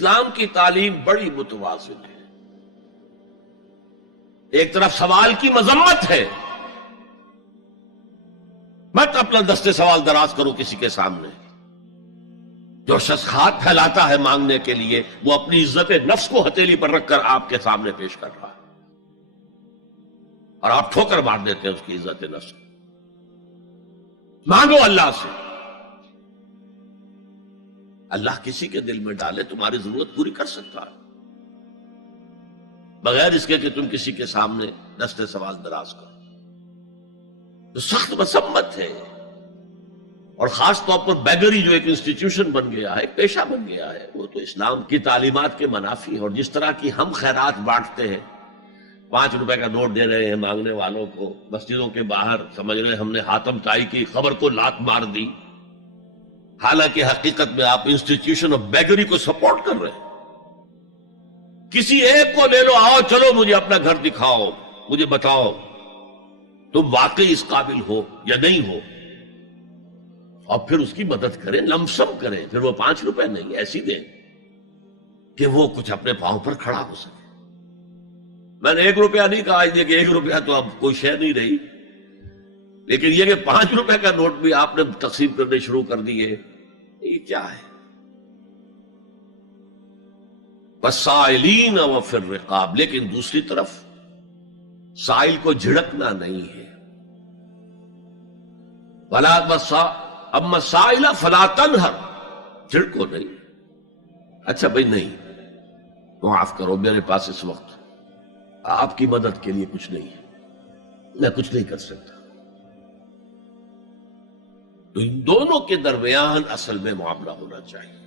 اسلام کی تعلیم بڑی متوازن ہے. ایک طرف سوال کی مذمت ہے، مت اپنا دستے سوال دراز کرو کسی کے سامنے. جو شخص ہاتھ پھیلاتا ہے مانگنے کے لیے، وہ اپنی عزت نفس کو ہتھیلی پر رکھ کر آپ کے سامنے پیش کر رہا ہے، اور آپ ٹھوکر مار دیتے ہیں اس کی عزت نفس کو. مانگو اللہ سے، اللہ کسی کے دل میں ڈالے تمہاری ضرورت پوری کر سکتا ہے، بغیر اس کے کہ تم کسی کے سامنے دستے سوال دراز کرو. تو سخت مذمت ہے. اور خاص طور پر بیگری جو ایک انسٹیٹیوشن بن گیا ہے، ایک پیشہ بن گیا ہے، وہ تو اسلام کی تعلیمات کے منافی ہے. اور جس طرح کی ہم خیرات بانٹتے ہیں، 5 روپے کا نوٹ دے رہے ہیں مانگنے والوں کو، مسجدوں کے باہر سمجھ رہے ہم نے حاتم طائی کی خبر کو لات مار دی، حالانکہ حقیقت میں آپ انسٹیٹیوشن آف بیگری کو سپورٹ کر رہے ہیں. کسی ایک کو لے لو، آؤ چلو مجھے اپنا گھر دکھاؤ، مجھے بتاؤ تم واقعی اس قابل ہو یا نہیں ہو، اور پھر اس کی مدد کریں، لمسم کریں. پھر وہ 5 روپے نہیں ایسی دیں کہ وہ کچھ اپنے پاؤں پر کھڑا ہو سکے. میں نے 1 روپیہ نہیں کہا کہ 1 روپیہ تو اب کوئی شے نہیں رہی، لیکن یہ کہ 5 روپے کا نوٹ بھی آپ نے تقسیم کرنے شروع کر دیے، یہ کیا ہے؟ وَالسَّائِلِينَ وَفِي الرِّقَابِ. لیکن دوسری طرف سائل کو جھڑکنا نہیں ہے. اما السائل فلا تنہر، جھڑکو نہیں. اچھا بھائی نہیں، معاف کرو، میرے پاس اس وقت آپ کی مدد کے لیے کچھ نہیں ہے، میں کچھ نہیں کر سکتا. تو ان دونوں کے درمیان اصل میں معاملہ ہونا چاہیے.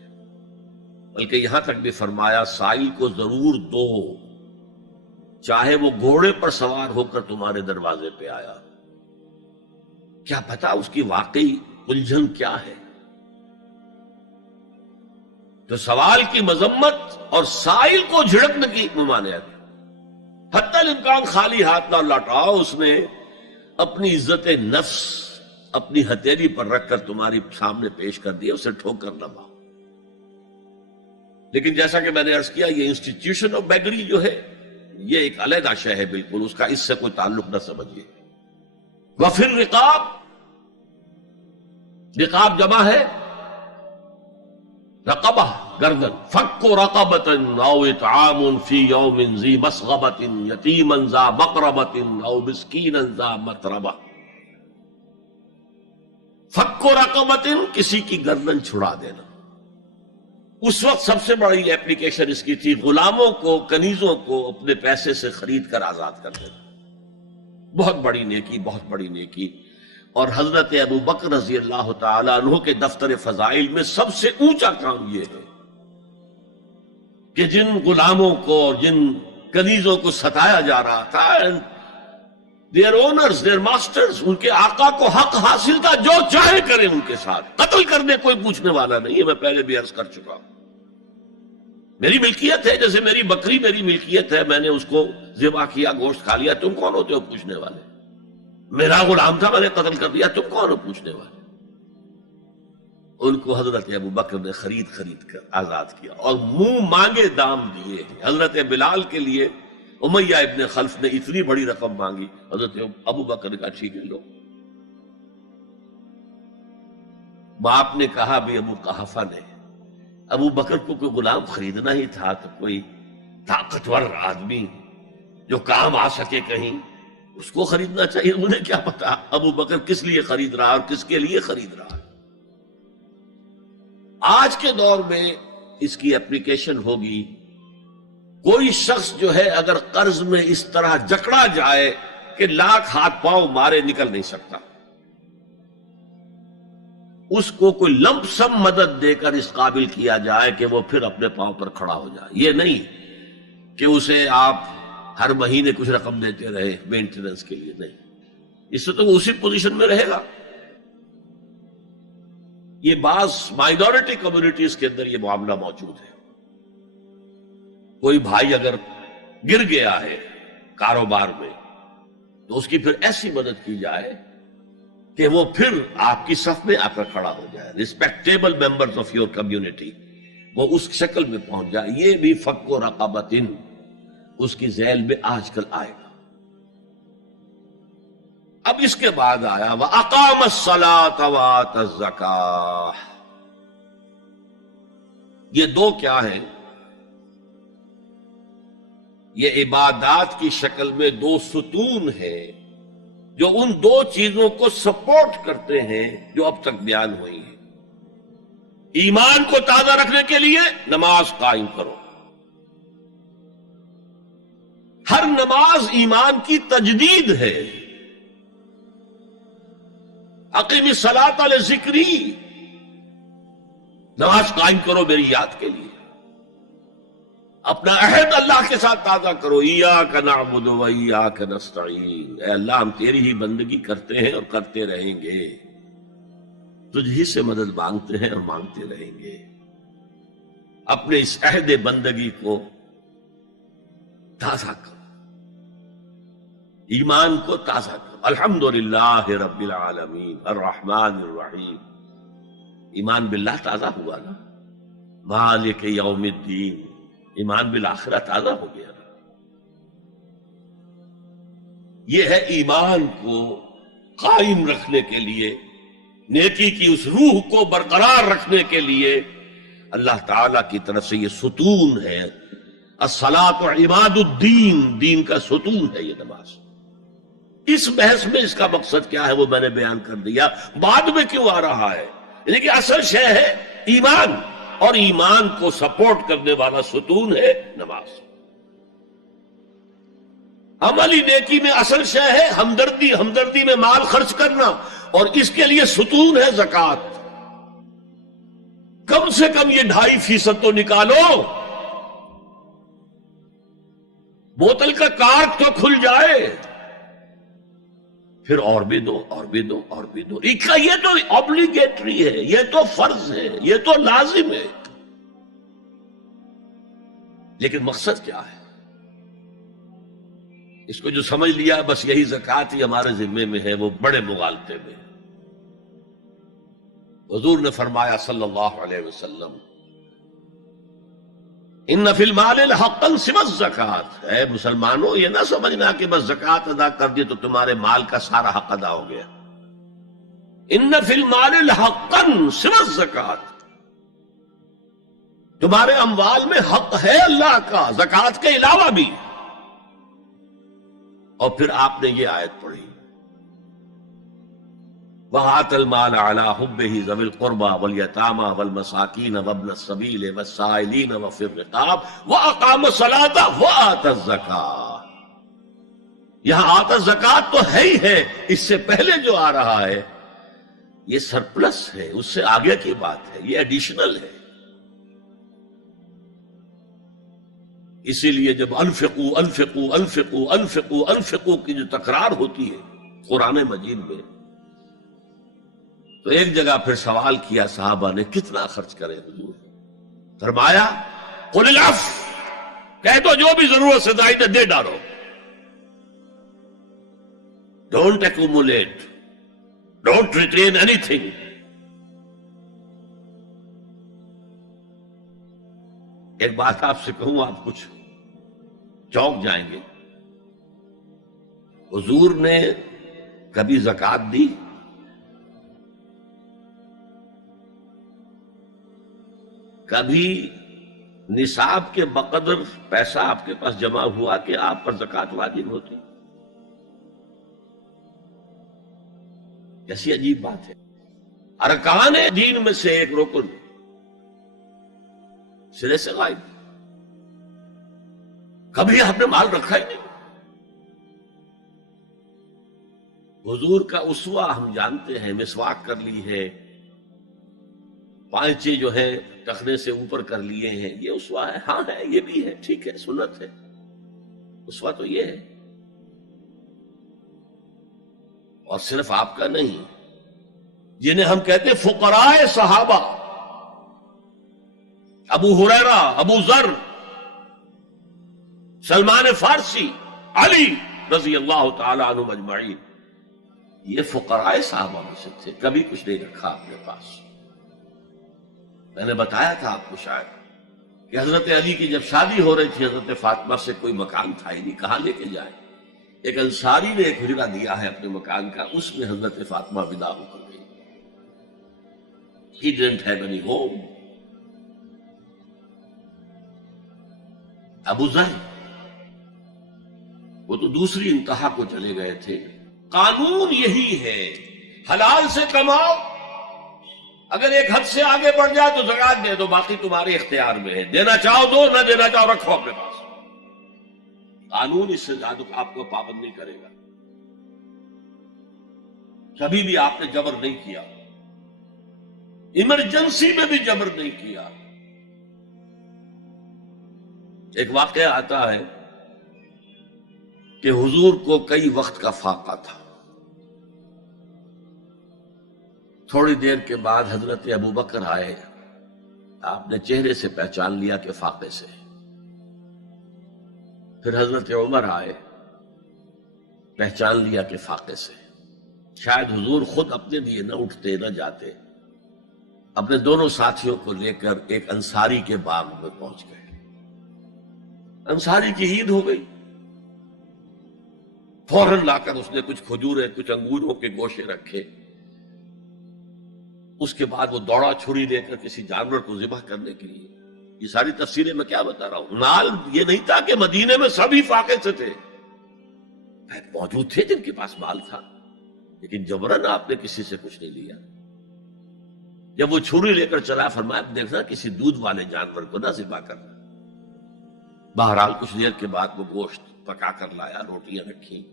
بلکہ یہاں تک بھی فرمایا سائل کو ضرور دو، چاہے وہ گھوڑے پر سوار ہو کر تمہارے دروازے پہ آیا. کیا پتا اس کی واقعی الجھن کیا ہے. تو سوال کی مذمت اور سائل کو جھڑکنے کی ممانعت. حتی الامکان خالی ہاتھ نہ لوٹاؤ. اس نے اپنی عزت نفس اپنی ہتھیلی پر رکھ کر تمہاری سامنے پیش کر دیا، اسے ٹھوکر نہ مارو. لیکن جیسا کہ میں نے عرض کیا، یہ انسٹیٹیوشن آف بیگری جو ہے یہ ایک علیحدہ شے ہے بالکل، اس کا اس سے کوئی تعلق نہ سمجھیے. وفی الرقاب، رقاب جمع ہے رقبہ، گردن. فک رقبۃ او اطعام فی یوم ذی مسغبۃ یتیما ذا مقربۃ او مسکینا ذا متربہ. فک رقبۃ، کسی کی گردن چھڑا دینا. اس وقت سب سے بڑی ایپلیکیشن اس کی تھی غلاموں کو، کنیزوں کو اپنے پیسے سے خرید کر آزاد کر دینا. بہت بڑی نیکی، بہت بڑی نیکی. اور حضرت ابو بکر رضی اللہ تعالیٰ عنہ کے دفتر فضائل میں سب سے اونچا کام یہ ہے کہ جن غلاموں کو اور جن کنیزوں کو ستایا جا رہا تھا، دیئر اونرز، دیئر ماسٹرز، ان کے آقا کو حق حاصل تھا، جو چاہے کریں ان کے ساتھ. قتل کرنے کوئی پوچھنے والا نہیں ہے. میں پہلے بھی عرض کر چکا ہوں، میری ملکیت ہے، جیسے میری بکری میری ملکیت ہے، میں نے اس کو ذبح کیا، گوشت کھا لیا، تم کون ہوتے ہو پوچھنے والے؟ میرا غلام تھا، میں نے قتل کر دیا، تم کون ہو پوچھنے والے؟ ان کو حضرت ابو بکر نے خرید کر آزاد کیا اور منہ مانگے دام دیے. حضرت بلال کے لیے امیہ ابن خلف نے اتنی بڑی رقم مانگی، حضرت ابو بکر نے کہا ٹھیک ہے لو. باپ نے کہا بھی ابو قحافہ نے، ابو بکر کو کوئی غلام خریدنا ہی تھا تو کوئی طاقتور آدمی جو کام آ سکے کہیں، اس کو خریدنا چاہیے. انہیں کیا پتا ابو بکر کس لیے خرید رہا اور کس کے لیے خرید رہا. آج کے دور میں اس کی اپلیکیشن ہوگی. کوئی شخص جو ہے اگر قرض میں اس طرح جکڑا جائے کہ لاکھ ہاتھ پاؤں مارے نکل نہیں سکتا، اس کو کوئی لمپ سم مدد دے کر اس قابل کیا جائے کہ وہ پھر اپنے پاؤں پر کھڑا ہو جائے. یہ نہیں کہ اسے آپ ہر مہینے کچھ رقم دیتے رہے مینٹیننس کے لیے، نہیں. اس سے تو وہ اسی پوزیشن میں رہے گا. یہ بعض مائنورٹی کمیونٹیز کے اندر یہ معاملہ موجود ہے. کوئی بھائی اگر گر گیا ہے کاروبار میں تو اس کی پھر ایسی مدد کی جائے کہ وہ پھر آپ کی صف میں آ کر کھڑا ہو جائے. Respectable members of your community وہ اس شکل میں پہنچ جائے. یہ بھی فک و رقبتن اس کی ذیل میں آج کل آئے گا. اب اس کے بعد آیا وَأَقَامَ الصَّلَاةَ وَآتَى الزَّكَاةَ. یہ دو کیا ہیں؟ یہ عبادات کی شکل میں دو ستون ہیں جو ان دو چیزوں کو سپورٹ کرتے ہیں جو اب تک بیان ہوئی ہیں. ایمان کو تازہ رکھنے کے لیے نماز قائم کرو. ہر نماز ایمان کی تجدید ہے. اقیم الصلاۃ لذکری، نماز قائم کرو میری یاد کے لیے. اپنا عہد اللہ کے ساتھ تازہ کرو. ایاک نعبد و ایاک نستعین، اے اللہ ہم تیری ہی بندگی کرتے ہیں اور کرتے رہیں گے، تجھ ہی سے مدد مانگتے ہیں اور مانگتے رہیں گے. اپنے اس عہد بندگی کو تازہ کرو، ایمان کو تازہ کرو. الحمدللہ رب العالمین الرحمن الرحیم. ایمان باللہ تازہ ہوا نا. مالک یوم الدین، ایمان بالآخرہ تازہ ہو گیا نا. یہ ہے ایمان کو قائم رکھنے کے لیے، نیکی کی اس روح کو برقرار رکھنے کے لیے اللہ تعالی کی طرف سے یہ ستون ہے. الصلاۃ عماد الدین، دین کا ستون ہے یہ نماز. اس بحث میں اس کا مقصد کیا ہے وہ میں نے بیان کر دیا. بعد میں کیوں آ رہا ہے؟ یعنی کہ اصل شے ہے ایمان، اور ایمان کو سپورٹ کرنے والا ستون ہے نماز. عملی نیکی میں اصل شے ہے ہمدردی، ہمدردی میں مال خرچ کرنا، اور اس کے لیے ستون ہے زکوٰۃ. کم سے کم یہ 2.5% تو نکالو، بوتل کا کارک تو کھل جائے، پھر اور بھی دو، اور بھی دو، اور بھی دو. یہ تو obligatory ہے، یہ تو فرض ہے، یہ تو لازم ہے. لیکن مقصد کیا ہے؟ اس کو جو سمجھ لیا بس یہی زکوٰۃ ہی ہمارے ذمے میں ہے، وہ بڑے مغالطے میں. حضور نے فرمایا صلی اللہ علیہ وسلم ان فی المال حقا سوى الزکوٰۃ. اے مسلمانوں یہ نہ سمجھنا کہ بس زکوٰۃ ادا کر دی تو تمہارے مال کا سارا حق ادا ہو گیا. ان فی المال حقا سوى الزکوٰۃ، تمہارے اموال میں حق ہے اللہ کا زکوٰۃ کے علاوہ بھی. اور پھر آپ نے یہ آیت پڑھی وَآتَى الْمَالَ عَلَىٰ حُبِّهِ ذَوِي الْقُرْبَىٰ وَالْيَتَامَىٰ وَالْمَسَاكِينَ وَابْنَ السَّبِيلِ وَالسَّائِلِينَ وَفِي الرِّقَابِ وَأَقَامَ الصَّلَاةَ وَآتَى الزَّكَاةَ. یہاں آتَى الزَّكَاةَ تو ہے ہی ہے، اس سے پہلے جو آ رہا ہے یہ سرپلس ہے، اس سے آگے کی بات ہے، یہ ایڈیشنل ہے. اسی لیے جب انفقوا انفقوا انفقوا انفقوا انفقوا کی جو تکرار ہوتی ہے قرآن مجید میں، تو ایک جگہ پھر سوال کیا صحابہ نے کتنا خرچ کرے حضور؟ فرمایا قل العفو، کہہ دو جو بھی ضرورت سے زائد دے ڈالو. Don't accumulate, don't retain any thing. ایک بات آپ سے کہوں، آپ کچھ چونک جائیں گے. حضور نے کبھی زکوٰۃ دی؟ کبھی نصاب کے بقدر پیسہ آپ کے پاس جمع ہوا کہ آپ پر زکوٰۃ واجب ہوتی؟ کیسی عجیب بات ہے. ارکان دین میں سے ایک رکن سرے سے غائب. کبھی آپ نے مال رکھا ہی نہیں. حضور کا اسوہ ہم جانتے ہیں، مسواک کر لی ہے، پانچے جو ہیں ٹخنے سے اوپر کر لیے ہیں، یہ اسوہ ہے. ہاں ہے، یہ بھی ہے، ٹھیک ہے، سنت ہے. اسوہ تو یہ ہے. اور صرف آپ کا نہیں، جنہیں ہم کہتے ہیں فقراء صحابہ، ابو ہریرہ، ابو ذر، سلمان فارسی، علی رضی اللہ تعالی عنہ اجمعین، یہ فقراء صحابہ میں سے تھے. کبھی کچھ نہیں رکھا اپنے پاس. میں نے بتایا تھا آپ کو شاید کہ حضرت علی کی جب شادی ہو رہی تھی حضرت فاطمہ سے، کوئی مکان تھا ہی نہیں، کہاں لے کے جائیں؟ ایک انصاری نے ایک حجرہ دیا ہے اپنے مکان کا، اس میں حضرت فاطمہ ودا ہو کر گئی. He didn't have any home. ابو ذر وہ تو دوسری انتہا کو چلے گئے تھے. قانون یہی ہے، حلال سے کماؤ، اگر ایک حد سے آگے بڑھ جائے تو زکات دے دو، باقی تمہارے اختیار میں ہے، دینا چاہو دو، نہ دینا چاہو رکھو اپنے پاس. قانون اس سے زیادہ آپ کو پابند نہیں کرے گا. کبھی بھی آپ نے جبر نہیں کیا، ایمرجنسی میں بھی جبر نہیں کیا. ایک واقعہ آتا ہے کہ حضور کو کئی وقت کا فاقہ تھا. تھوڑی دیر کے بعد حضرت ابو بکر آئے، آپ نے چہرے سے پہچان لیا کہ فاقے سے. پھر حضرت عمر آئے، پہچان لیا کہ فاقے سے. شاید حضور خود اپنے لیے نہ اٹھتے نہ جاتے، اپنے دونوں ساتھیوں کو لے کر ایک انصاری کے باغ میں پہنچ گئے. انصاری کی عید ہو گئی، فوراً لا کر اس نے کچھ کھجوریں کچھ انگوروں کے گوشے رکھے. اس کے بعد وہ دوڑا چھری لے کر کسی جانور کو ذبح کرنے کے لیے. یہ ساری تفصیلیں میں کیا بتا رہا ہوں. مال یہ نہیں تھا کہ مدینے میں سبھی فاقے سے تھے، موجود تھے جن کے پاس مال تھا، لیکن جبرن آپ نے کسی سے کچھ نہیں لیا. جب وہ چھری لے کر چلا، فرمایا دیکھنا کسی دودھ والے جانور کو نہ ذبح کرنا. بہرحال کچھ دیر کے بعد وہ گوشت پکا کر لایا، روٹیاں رکھی.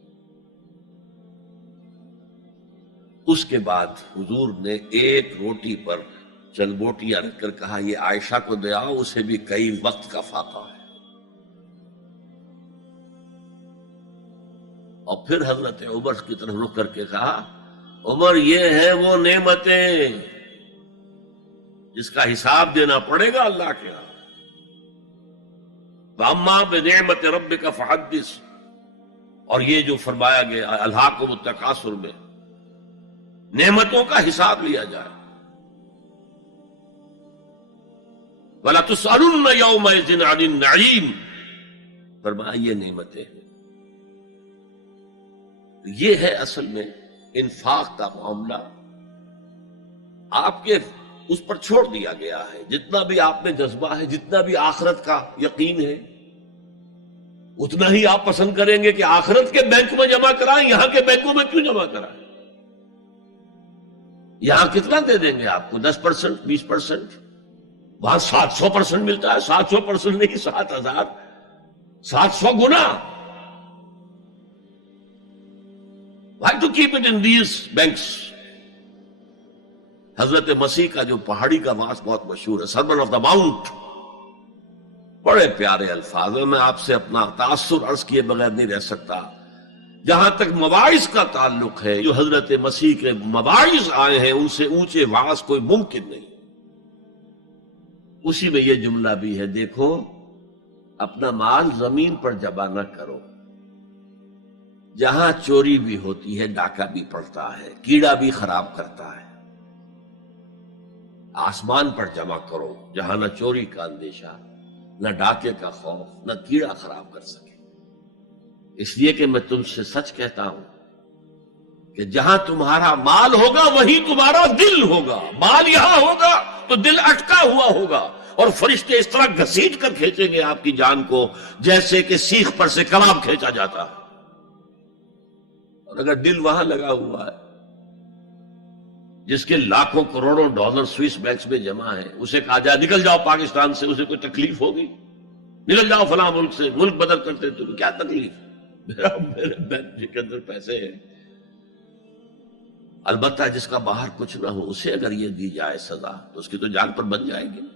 اس کے بعد حضور نے ایک روٹی پر چند بوٹیاں رکھ کر کہا یہ عائشہ کو دے آؤ، اسے بھی کئی وقت کا فاقہ ہے. اور پھر حضرت عمر کی طرف رخ کر کے کہا عمر یہ ہے وہ نعمتیں جس کا حساب دینا پڑے گا اللہ کے ہاں. وَأَمَّا بِنِعْمَةِ رَبِّكَ فَحَدِّثْ، اور یہ جو فرمایا گیا الہاکم التکاثر میں نعمتوں کا حساب لیا جائے. وَلَا تُسْأَلُنَّ يَوْمَئِذٍ عَنِ النَّعِيمِ، فرمایا یہ نعمتیں ہیں. یہ ہے اصل میں انفاق کا معاملہ. آپ کے اس پر چھوڑ دیا گیا ہے. جتنا بھی آپ میں جذبہ ہے، جتنا بھی آخرت کا یقین ہے، اتنا ہی آپ پسند کریں گے کہ آخرت کے بینک میں جمع کرائیں، یہاں کے بینکوں میں کیوں جمع کرائیں. یہاں کتنا دے دیں گے آپ کو؟ 10%، 20%. وہاں 700% ملتا ہے. 700% نہیں، 7,000، 700 گنا. Why to keep it in these banks؟ حضرت مسیح کا جو پہاڑی کا واس بہت مشہور ہے، سرمن آف دا ماؤنٹ، بڑے پیارے الفاظ ہیں. میں آپ سے اپنا تاثر عرض کیے بغیر نہیں رہ سکتا. جہاں تک مواعظ کا تعلق ہے، جو حضرت مسیح کے مواعظ آئے ہیں ان سے اونچے واعظ کوئی ممکن نہیں. اسی میں یہ جملہ بھی ہے، دیکھو اپنا مال زمین پر جمع نہ کرو. جہاں چوری بھی ہوتی ہے ڈاکہ بھی پڑتا ہے، کیڑا بھی خراب کرتا ہے. آسمان پر جمع کرو جہاں نہ چوری کا اندیشہ، نہ ڈاکے کا خوف، نہ کیڑا خراب کر سکے. اس لیے کہ میں تم سے سچ کہتا ہوں کہ جہاں تمہارا مال ہوگا وہیں تمہارا دل ہوگا. مال یہاں ہوگا تو دل اٹکا ہوا ہوگا، اور فرشتے اس طرح گھسیٹ کر کھینچیں گے آپ کی جان کو جیسے کہ سیخ پر سے کباب کھینچا جاتا ہے. اور اگر دل وہاں لگا ہوا ہے جس کے لاکھوں کروڑوں ڈالر سوئس بینکس میں جمع ہے، اسے کہا جائے نکل جاؤ پاکستان سے، اسے کوئی تکلیف ہوگی؟ نکل جاؤ فلاں ملک سے، ملک بدل کرتے تو کیا تکلیف؟ میرے بینک کے اندر پیسے ہیں. البتہ جس کا باہر کچھ نہ ہو اسے اگر یہ دی جائے سزا تو اس کی تو جان پر بن جائے گی.